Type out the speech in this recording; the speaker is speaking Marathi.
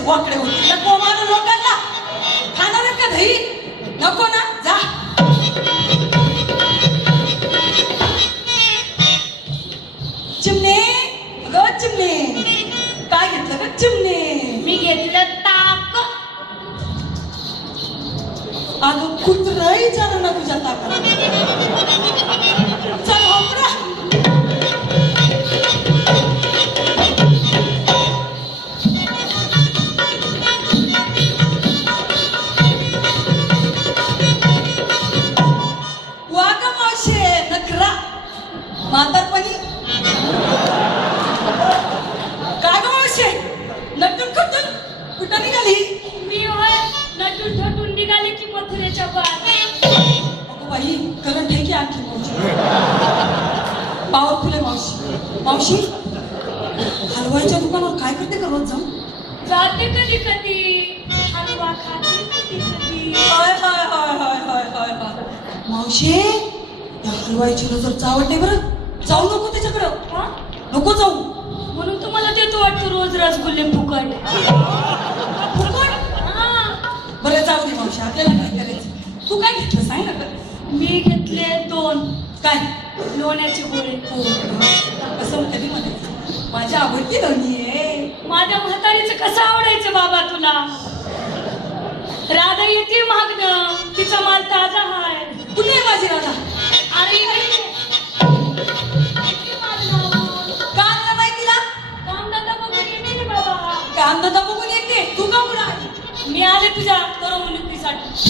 कसे वाकडे होते नको मारू लोकांना खाणार का दही नको ना जा चिमणे अगं चिमणे काय घेतलं का चिमणे मी घेतलं ताक अगं कुत्रही विचार ना तुझ्या ताकाला चल होपरा वागा मावशे नखरा म्हातारपणी काय ग मावशे नटून खटून कुठं निघाली मी होय नटून थटून निघाले की मथुरेच्या बाहेर अगो बाई करंट आहे की आणखी मावशी पॉवरफुल आहे मावशी मावशी हलवाईच्या दुकानावर काय करते का रोज जाऊन जाते कधी कधी हलवा खाते कधी कधी हाय हाय हाय हाय हाय हाय हाय मावशी या हलवाईची नजर चावटते बरं जाऊ नको त्याच्याकडं हा? नको जाऊ म्हणून तुम्हाला देतो वाटतं रोज रसगुल्ले फुकट फुकट हा. बरं जाऊ दे मावशी आपल्याला काय करायचं तू काय घेतलं सांग ना बरं. मी घेतले 2 काय लोण्याचे गोळे हो कसं कधी म्हणायचं माझी आवडती लोणी आहे माझ्या म्हातारीचं कसं आवडायचं बाबा तुला राधा येते मागणं तिचा माल ताजा हाय कुठे आहे माझी राधा अरे कांदा नाही तिला कामधंदा बघून येते रे बाबा कांदा बघून येते तू का पुढे आली मी आले तुझ्या करमणुकीसाठी